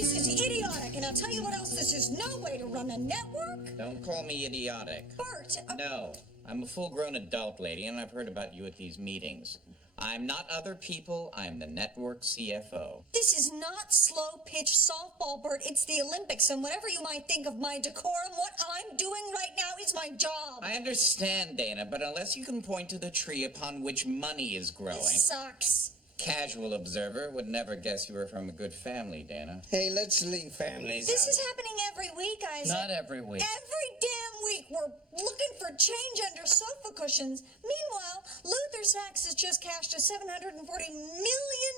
This is idiotic, and I'll tell you what else. This is no way to run a network. Don't call me idiotic. Bert. No, I'm a full-grown adult, lady, and I've heard about you at these meetings. I'm not other people. I'm the network CFO. This is not slow-pitch softball, Bert. It's the Olympics, and whatever you might think of my decorum, what I'm doing right now is my job. I understand, Dana, but unless you can point to the tree upon which money is growing... This sucks. Casual observer would never guess you were from a good family, Dana. Hey, let's leave families This out. is happening every week, Isaac. Not every week. Every damn week we're looking for change under sofa cushions. Meanwhile, Luther Sachs has just cashed a $740 million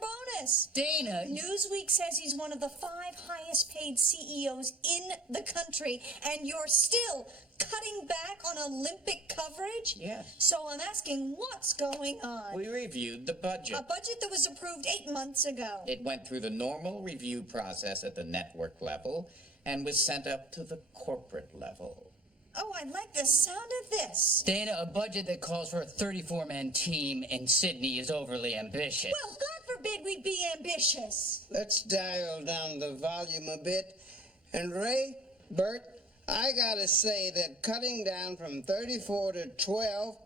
bonus. Dana! Newsweek says he's one of the 5 highest paid CEOs in the country, and you're still cutting back on Olympic coverage? Yes. So I'm asking, what's going on? We reviewed the budget. A budget that was approved 8 months ago. It went through the normal review process at the network level and was sent up to the corporate level. Oh, I like the sound of this. Dana, a budget that calls for a 34-man team in Sydney is overly ambitious. Well, God forbid we be ambitious. Let's dial down the volume a bit. And Ray, Bert, I gotta say that cutting down from 34 to 12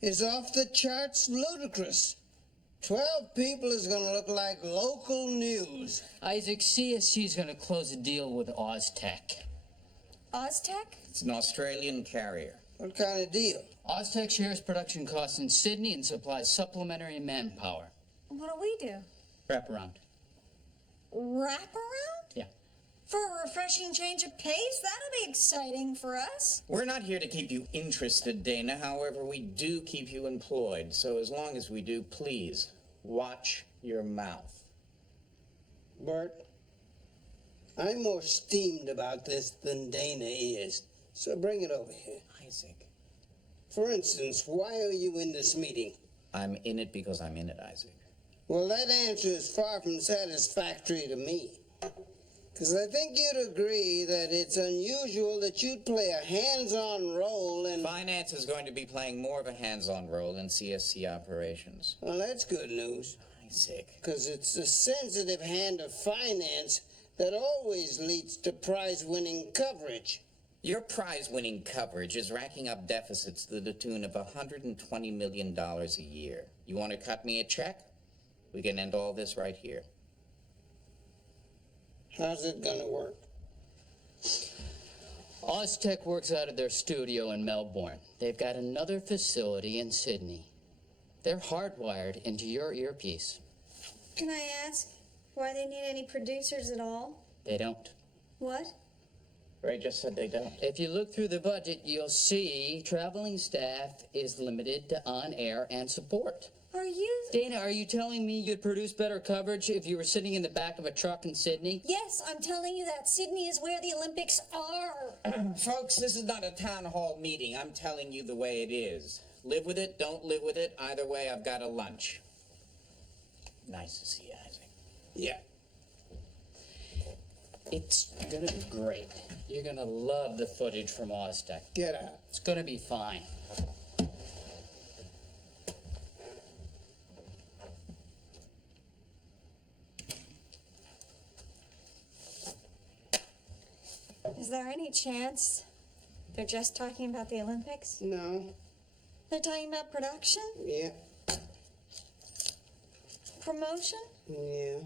is off the charts ludicrous. 12 people is gonna look like local news. Isaac, CSC's going to close a deal with Oztech. Oztech? It's an Australian carrier. What kind of deal? Oztech shares production costs in Sydney and supplies supplementary manpower. What do we do? Wrap around. Wrap around? Yeah. For a refreshing change of pace? That'll be exciting for us. We're not here to keep you interested, Dana. However, we do keep you employed. So as long as we do, please, watch your mouth. Bert, I'm more steamed about this than Dana is. So bring it over here. Isaac. For instance, why are you in this meeting? I'm in it because I'm in it, Isaac. Well, that answer is far from satisfactory to me. Because I think you'd agree that it's unusual that you'd play a hands-on role in... Finance is going to be playing more of a hands-on role in CSC operations. Well, that's good news. Isaac. Because it's the sensitive hand of finance that always leads to prize-winning coverage. Your prize-winning coverage is racking up deficits to the tune of $120 million a year. You want to cut me a check? We can end all this right here. How's it gonna work? Oztech works out of their studio in Melbourne. They've got another facility in Sydney. They're hardwired into your earpiece. Can I ask why they need any producers at all? They don't. What? Ray just said they don't. If you look through the budget, you'll see traveling staff is limited to on-air and support. Are you... Dana, are you telling me you'd produce better coverage if you were sitting in the back of a truck in Sydney? Yes, I'm telling you that Sydney is where the Olympics are. Folks, this is not a town hall meeting. I'm telling you the way it is. Live with it, don't live with it. Either way, I've got a lunch. Nice to see you, Isaac. Yeah. It's gonna be great. You're gonna love the footage from Oztech. Get out. It's gonna be fine. Is there any chance they're just talking about the Olympics? No. They're talking about production? Yeah. Promotion? Yeah.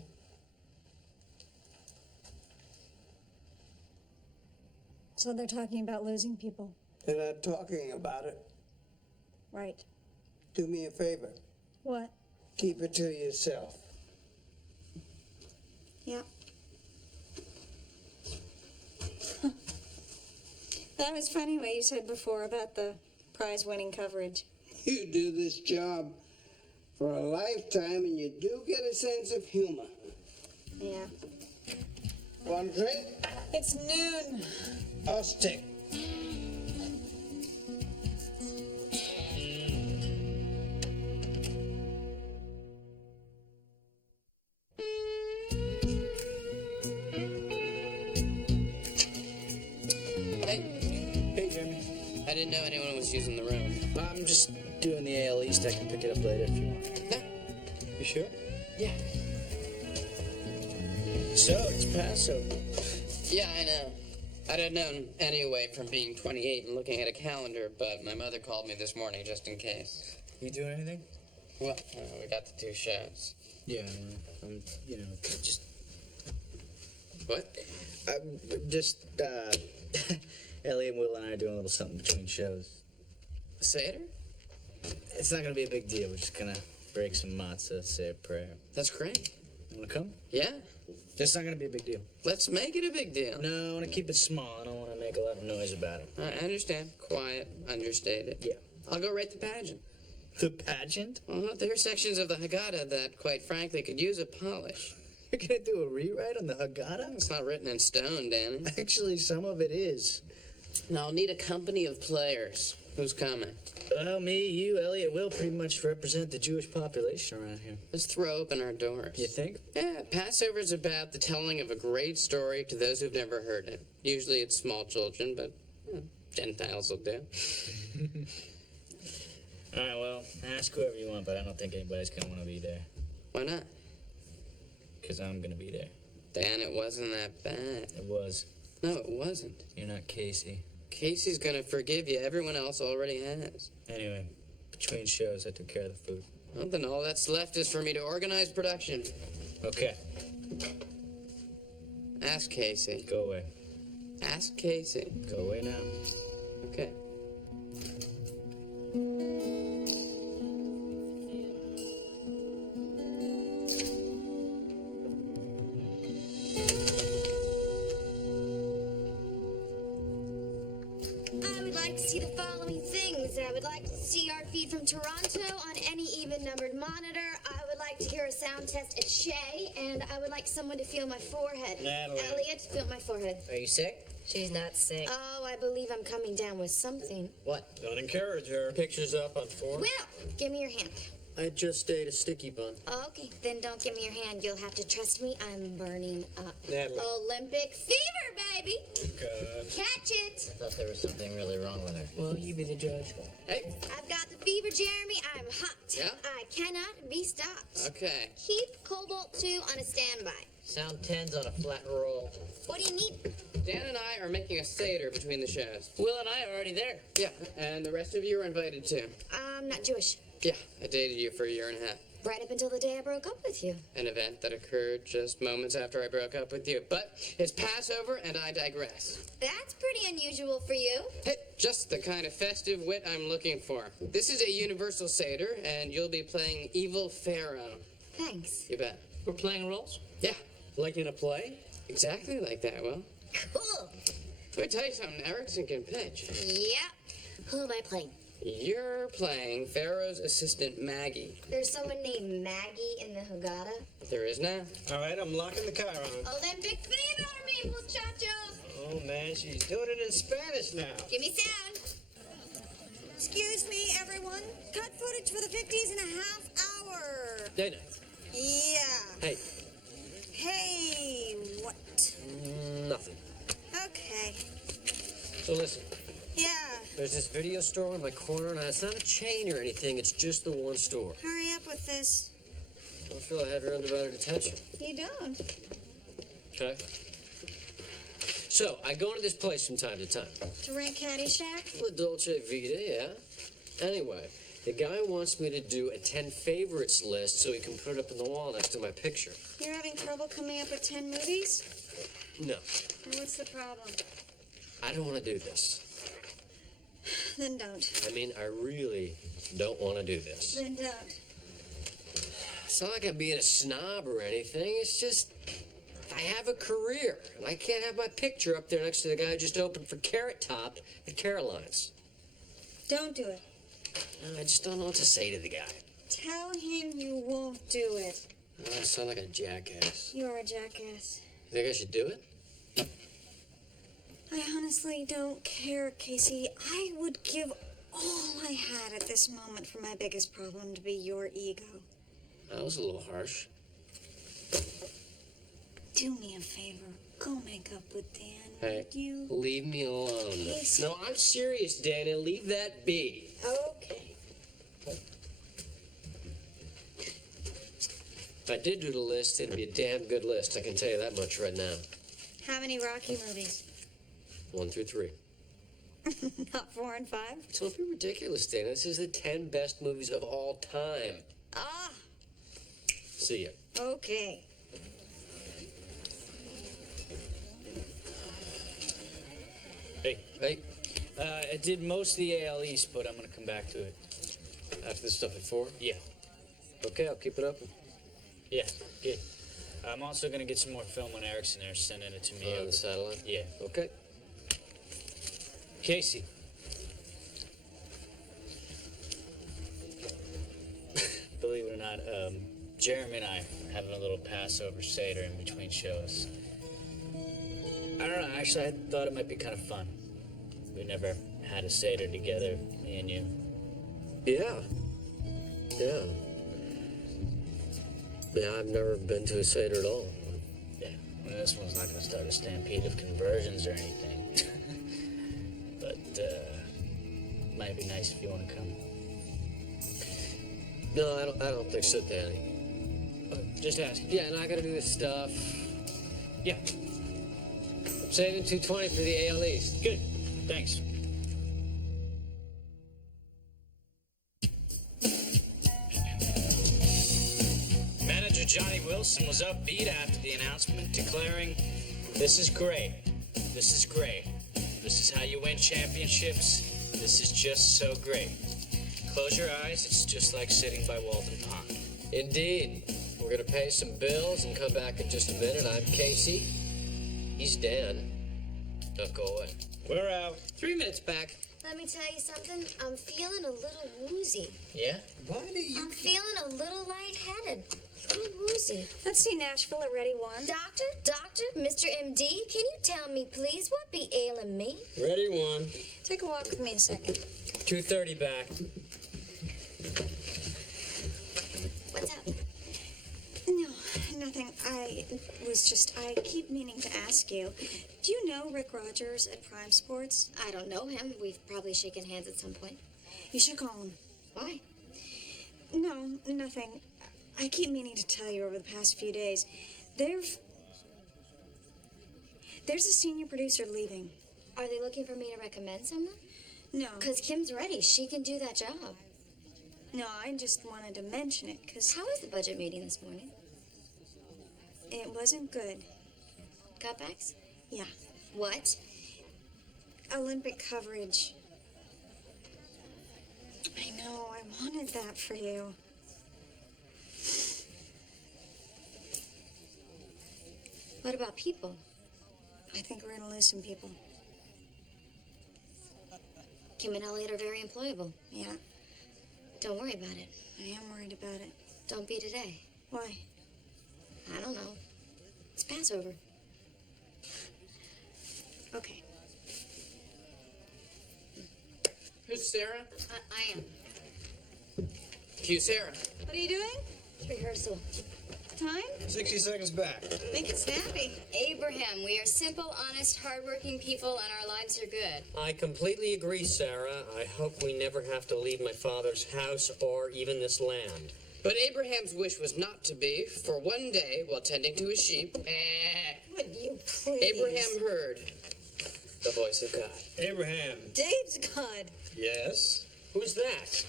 So they're talking about losing people. They're not talking about it. Right. Do me a favor. What? Keep it to yourself. Yeah. That was funny what you said before about the prize-winning coverage. You do this job for a lifetime and you do get a sense of humor. Yeah. Want a drink? It's noon. Oztech. Hey, Jeremy. I didn't know anyone was using the room. I'm just doing the AL East. I can pick it up later if you want. No. You sure? Yeah. So, it's Passover. Yeah, I know. I'd have known anyway from being 28 and looking at a calendar, but my mother called me this morning just in case. You doing anything? Well, we got the 2 shows. Yeah, just... What? Ellie and Will and I are doing a little something between shows. Seder? It's not gonna be a big deal. We're just gonna break some matzah, say a prayer. That's great. You wanna come? Yeah? It's not gonna be a big deal. Let's make it a big deal. No, I wanna keep it small. I don't wanna make a lot of noise about it. I understand. Quiet, understated. Yeah. I'll go write the pageant. The pageant? Well, there are sections of the Haggadah that, quite frankly, could use a polish. You're gonna do a rewrite on the Haggadah? It's not written in stone, Danny. Actually, some of it is. No, I'll need a company of players. Who's coming? Well, me, you, Elliot, Will pretty much represent the Jewish population around here. Let's throw open our doors. You think? Yeah, Passover's about the telling of a great story to those who've never heard it. Usually it's small children, but Gentiles will do. All right, well, ask whoever you want, but I don't think anybody's gonna want to be there. Why not? Because I'm gonna be there. Dan, it wasn't that bad. It was. No, it wasn't. You're not Casey. Casey's gonna forgive you. Everyone else already has. Anyway, between shows, I took care of the food. Well, then all that's left is for me to organize production. Okay, Ask Casey. go away. Ask Casey. Go away now. Okay. I would like to see the following things. I would like to see our feed from Toronto on any even-numbered monitor. I would like to hear a sound test at Shea, and I would like someone to feel my forehead. Natalie. Elliot, feel my forehead. Are you sick? She's not sick. Oh, I believe I'm coming down with something. What? Don't encourage her. Pictures up on 4. Will, give me your hand. I just ate a sticky bun. Okay, then don't give me your hand. You'll have to trust me. I'm burning up. Natalie. Olympic fever, baby. Good. Catch it. I thought there was something really wrong with her. Well, you be the judge. Hey. I've got the fever, Jeremy. I'm hot. Yeah? I cannot be stopped. Okay. Keep Cobalt 2 on a standby. Sound 10's on a flat roll. What do you need? Dan and I are making a Seder between the shows. Will and I are already there. Yeah, and the rest of you are invited too. I'm not Jewish. Yeah, I dated you for a year and a half. Right up until the day I broke up with you. An event that occurred just moments after I broke up with you. But it's Passover and I digress. That's pretty unusual for you. Hey, just the kind of festive wit I'm looking for. This is a universal Seder, and you'll be playing Evil Pharaoh. Thanks. You bet. We're playing roles? Yeah, Like in a play? exactly like that, Will. Cool. Let me tell you something, Erickson can pitch. Yep. Who am I playing? You're playing Pharaoh's assistant, Maggie. There's someone named Maggie in the Haggadah. There is now. All right, I'm locking the car on. Olympic fever, mi muchachos. Oh, man, she's doing it in Spanish now. Give me sound. Excuse me, everyone. Cut footage for the 50s in a half hour. Dana. Yeah. Hey. Hey, what? Nothing. Okay. So listen, Yeah. there's this video store on my corner, and it's not a chain or anything. It's just the one store. Hurry up with this. I feel I have your undivided attention. You don't. Okay? So, I go into this place from time to time. To rent Caddyshack? La Dolce Vita, yeah. Anyway, the guy wants me to do a 10 favorites list so he can put it up on the wall next to my picture. You're having trouble coming up with 10 movies? No, What's the problem? I don't want to do this. Then don't. I mean, I really don't want to do this. Then don't. It's not like I'm being a snob or anything. It's just, I have a career, and I can't have my picture up there next to the guy who just opened for Carrot Top at Caroline's. Don't do it. I just don't know what to say to the guy. Tell him you won't do it. I sound like a jackass. You're a jackass. You think I should do it? I honestly don't care, Casey. I would give all I had at this moment for my biggest problem to be your ego. That was a little harsh. Do me a favor. Go make up with Dan. Hey, Would you? leave me alone. Casey. No, I'm serious, Dana. Leave that be. Okay. If I did do the list, it'd be a damn good list. I can tell you that much right now. How many Rocky movies? 1 through 3. Not 4 and 5? Don't be ridiculous, Dana. This is the 10 best movies of all time. Ah, See ya. okay. Hey, I did most of the AL East, but I'm gonna come back to it. After this stuff at 4? Yeah. Okay, I'll keep it open. Yeah, good. I'm also gonna get some more film when Eric's in there, sending it to me. On the satellite? Yeah. Okay. Casey. Believe it or not, Jeremy and I are having a little Passover Seder in between shows. I don't know, actually, I thought it might be kind of fun. We never had a Seder together, me and you. Yeah. Yeah. Yeah, I've never been to a Seder at all. Yeah, well, this one's not gonna start a stampede of conversions or anything. But, might be nice if you want to come. No, I don't think so, Danny. Just asking. Yeah, and I gotta do this stuff. Yeah, I'm saving 220 for the AL East. good. Thanks. Manager Johnny Wilson was upbeat after the announcement, declaring, "This is great. This is great. This is how you win championships. This is just so great. Close your eyes. It's just like sitting by Walden Pond." Indeed. We're gonna pay some bills and come back in just a minute. I'm Casey. He's Dan. Don't go away. We're out. 3 minutes back. Let me tell you something. I'm feeling a little woozy. Yeah? Why do you... I'm feeling a little lightheaded. A little woozy. Let's see Nashville at Ready One. Doctor, Mr. MD, can you tell me, please, what be ailing me? Ready, 1. Take a walk with me a second. 2:30 back. What's up? No, nothing. I keep meaning to ask you. Do you know Rick Rogers at Prime Sports? I don't know him. We've probably shaken hands at some point. You should call him. Why? No, nothing. I keep meaning to tell you over the past few days. There's a senior producer leaving. Are they looking for me to recommend someone? No. Because Kim's ready. She can do that job. No, I just wanted to mention it because How was the budget meeting this morning? it wasn't good. Cutbacks? Yeah. What? Olympic coverage. I know, I wanted that for you. What about people? I think we're gonna lose some people. Kim and Elliot are very employable. Yeah, Don't worry about it. I am worried about it. Don't be today. Why? I don't know. It's Passover. Okay. Who's Sarah? I am. Cue Sarah. What are you doing? It's rehearsal. Time? 60 seconds back. Make it snappy. Abraham, we are simple, honest, hardworking people, and our lives are good. I completely agree, Sarah. I hope we never have to leave my father's house or even this land. But Abraham's wish was not to be, for one day, while tending to his sheep, Would you please? Abraham heard the voice of God. Abraham. Dave's God. Yes? Who's that?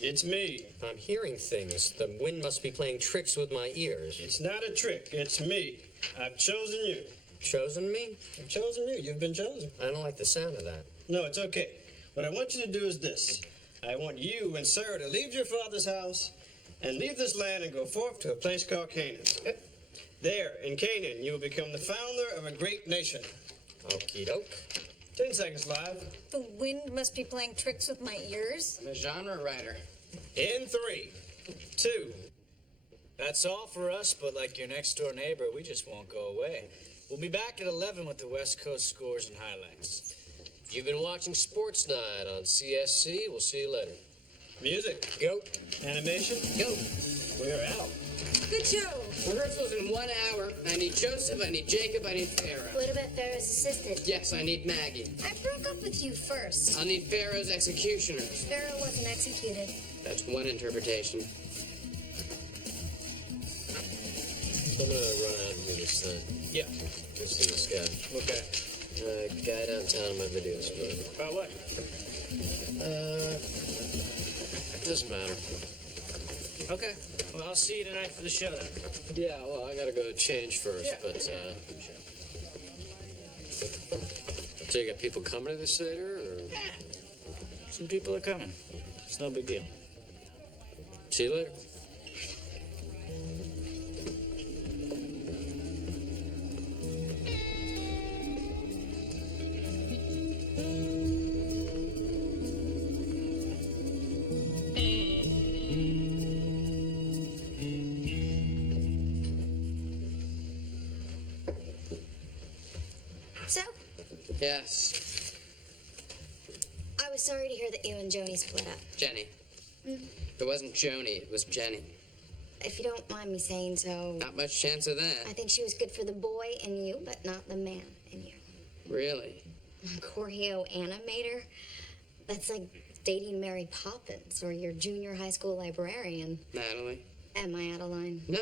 It's me. I'm hearing things. The wind must be playing tricks with my ears. It's not a trick. It's me. I've chosen you. Chosen me? I've chosen you. You've been chosen. I don't like the sound of that. No, it's okay. What I want you to do is this. I want you and Sarah to leave your father's house and leave this land and go forth to a place called Canaan. There, in Canaan, you will become the founder of a great nation. Okie doke. 10 seconds live. The wind must be playing tricks with my ears. I'm a genre writer. In 3, 2. That's all for us, but like your next door neighbor, we just won't go away. We'll be back at 11 with the West Coast scores and highlights. You've been watching Sports Night on CSC. We'll see you later. Music. Go. Animation. Go. We're out. Good show. Rehearsal's in 1 hour. I need Joseph, I need Jacob, I need Pharaoh. What about Pharaoh's assistant? Yes, I need Maggie. I broke up with you first. I'll need Pharaoh's executioners. Pharaoh wasn't executed. That's one interpretation. So I'm gonna run out and do this thing. Yeah. Go see this guy. Okay. Guy downtown in my video store. About what? Doesn't matter. Okay. Well, I'll see you tonight for the show then. Yeah, well, I gotta go change first, Yeah. but, So you got people coming to this theater, or? Some people are coming. It's no big deal. See you later. So, Yes, I was sorry to hear that you and Joni split up. Jenny. It wasn't Joni, it was Jenny. If you don't mind me saying so, Not much chance of that. I think she was good for the boy in you, but not the man in you. Really? Choreo animator? That's like dating Mary Poppins or your junior high school librarian. Natalie? Am I out of line? No.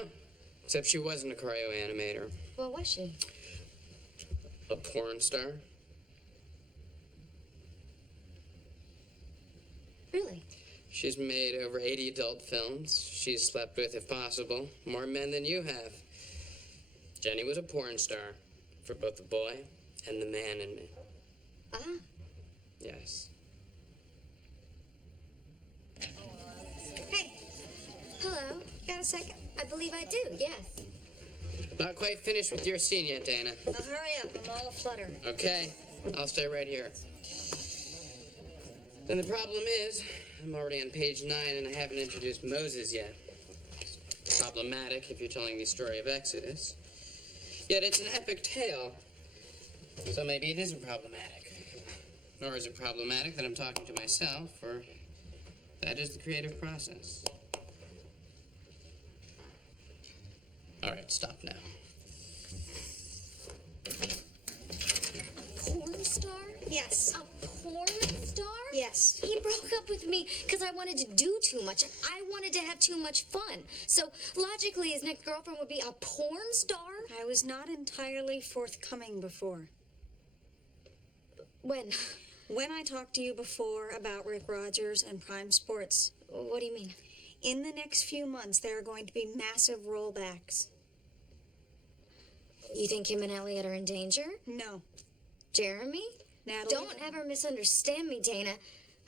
Except she wasn't a choreo animator. What was she? A porn star? Really? She's made over 80 adult films. She's slept with, if possible, more men than you have. Jenny was a porn star for both the boy and the man in me. Ah, Yes. hey. Hello. Got a second? I believe I do, yes. Not quite finished with your scene yet, Dana. Now hurry up. I'm all aflutter. Okay, I'll stay right here. Then the problem is, I'm already on page 9 and I haven't introduced Moses yet. Problematic if you're telling the story of Exodus. Yet it's an epic tale, so maybe it isn't problematic. Nor is it problematic that I'm talking to myself, for that is the creative process. All right, stop now. Porn star? Yes. A porn star? Yes. He broke up with me because I wanted to do too much. I wanted to have too much fun. So logically, his next girlfriend would be a porn star? I was not entirely forthcoming before. When? When I talked to you before about Rick Rogers and Prime Sports, What do you mean? in the next few months there are going to be massive rollbacks. You think him and Elliot are in danger? No. Jeremy? Natalie? Don't ever misunderstand me, Dana.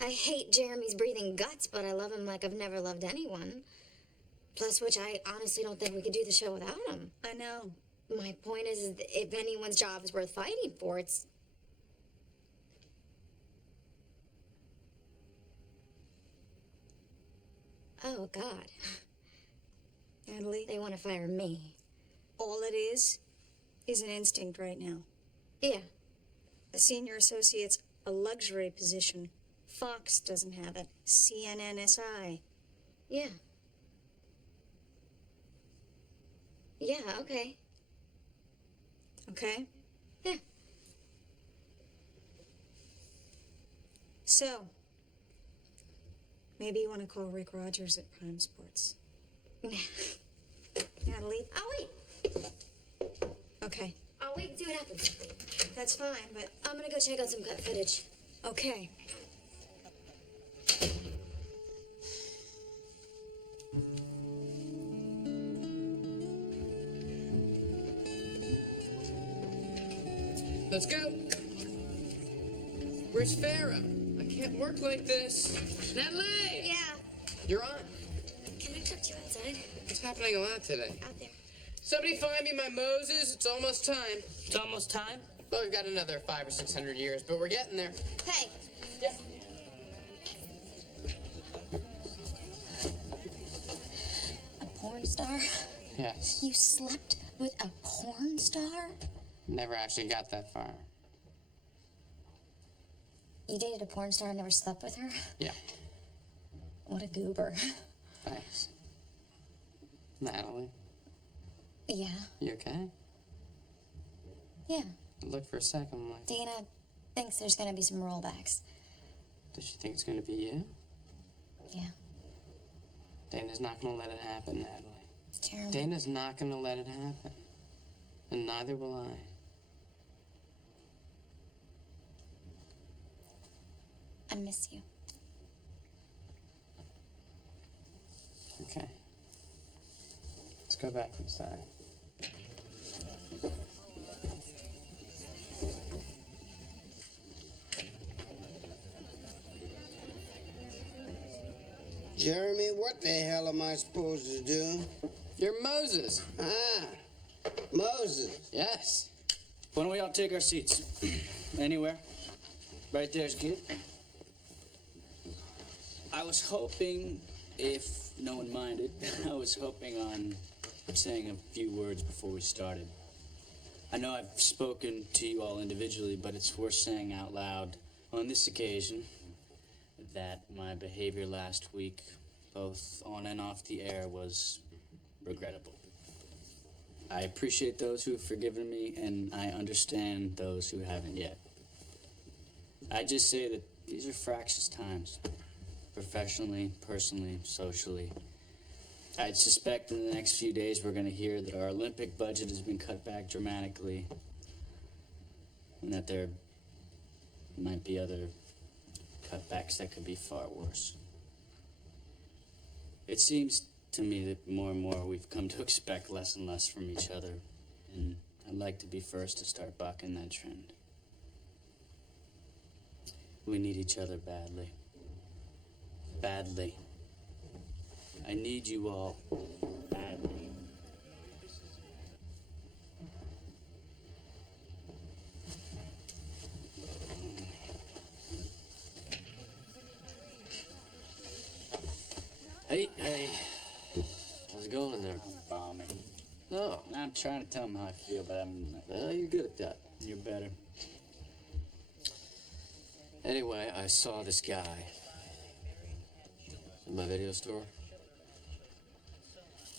I hate Jeremy's breathing guts, but I love him like I've never loved anyone. Plus, which I honestly don't think we could do the show without him. I know. My point is, if anyone's job is worth fighting for, it's... Oh, God. Natalie, They want to fire me. all it is an instinct right now. Yeah. A senior associate's a luxury position. Fox doesn't have it. CNNSI. Yeah. Yeah, okay. Okay? Yeah. So, maybe you want to call Rick Rogers at Prime Sports. Natalie? I'll wait. Okay. I'll wait and see what happens. That's fine, but I'm gonna go check out some cut footage. okay. Let's go. Where's Farrah? I can't work like this. Natalie! Yeah. You're on. Can I talk to you outside? What's happening a lot today? Out there. Somebody find me my Moses. It's almost time. It's almost time. Well, we've got another 500 or 600 years, but we're getting there. Hey. Yeah. A porn star? Yes. You slept with a porn star? Never actually got that far. You dated a porn star and never slept with her? Yeah. What a goober. Thanks. Natalie, Yeah. you okay? Yeah. Look for a second, like, Dana thinks there's gonna be some rollbacks. does she think it's gonna be you? Yeah. Dana's not gonna let it happen, Natalie. It's terrible. Dana's not gonna let it happen. And neither will I. I miss you. Okay. Let's go back inside. Jeremy, what the hell am I supposed to do? You're Moses. Ah, Moses. Yes. Why don't we all take our seats? Anywhere? Right there's good. I was hoping, if no one minded, I was hoping on saying a few words before we started. I know I've spoken to you all individually, but it's worth saying out loud on this occasion that my behavior last week, both on and off the air, was regrettable. I appreciate those who have forgiven me, and I understand those who haven't yet. I just say that these are fractious times, professionally, personally, socially. I suspect in the next few days we're going to hear that our Olympic budget has been cut back dramatically, and that there might be other cutbacks that could be far worse. It seems to me that more and more we've come to expect less and less from each other, and I'd like to be first to start bucking that trend. We need each other badly. Badly. I need you all badly. Hey. How's it going in there? Bombing. No. I'm trying to tell them how I feel, but You're good at that. you're better. Anyway, I saw this guy in my video store.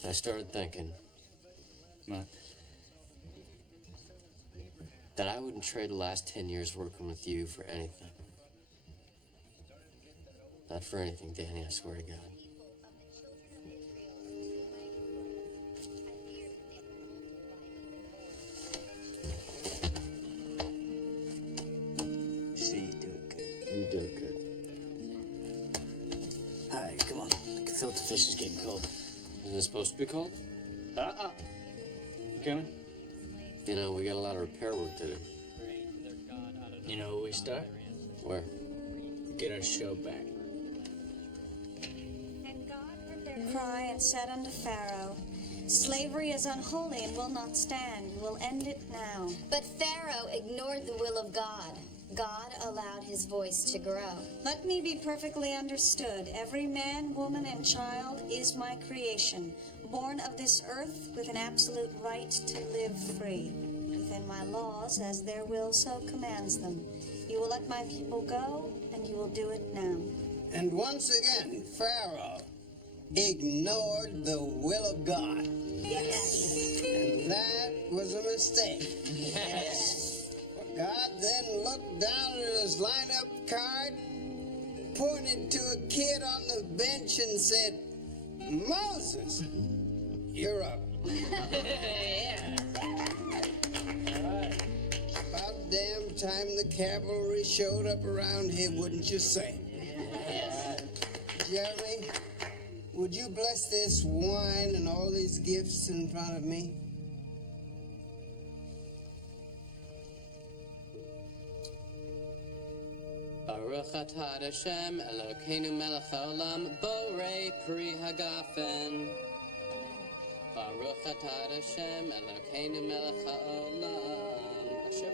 I started thinking What? that I wouldn't trade the last 10 years working with you for anything. Not for anything, Danny, I swear to God. See, you do it good. You do it good. All right, come on. The filter fish is getting cold. Isn't it supposed to be cold? You coming? You know, we got a lot of repair work to do. You know where we start? Where? Get our show back. And God heard their cry and said unto Pharaoh, Slavery is unholy and will not stand. You will end it now. But Pharaoh ignored the will of God. God allowed his voice to grow. Let me be perfectly understood. Every man, woman, and child is my creation, born of this earth with an absolute right to live free, within my laws as their will so commands them. You will let my people go, and you will do it now. And once again, Pharaoh ignored the will of God. Yes. And that was a mistake. Yes. God then looked down at his lineup card, pointed to a kid on the bench and said, Moses, you're up. About damn time the cavalry showed up around here, wouldn't you say? Jeremy, would you bless this wine and all these gifts in front of me? Baruch atah Hashem Elokeinu melech haolam borei pri hagafen. Baruch atah Hashem Elokeinu melech haolam asher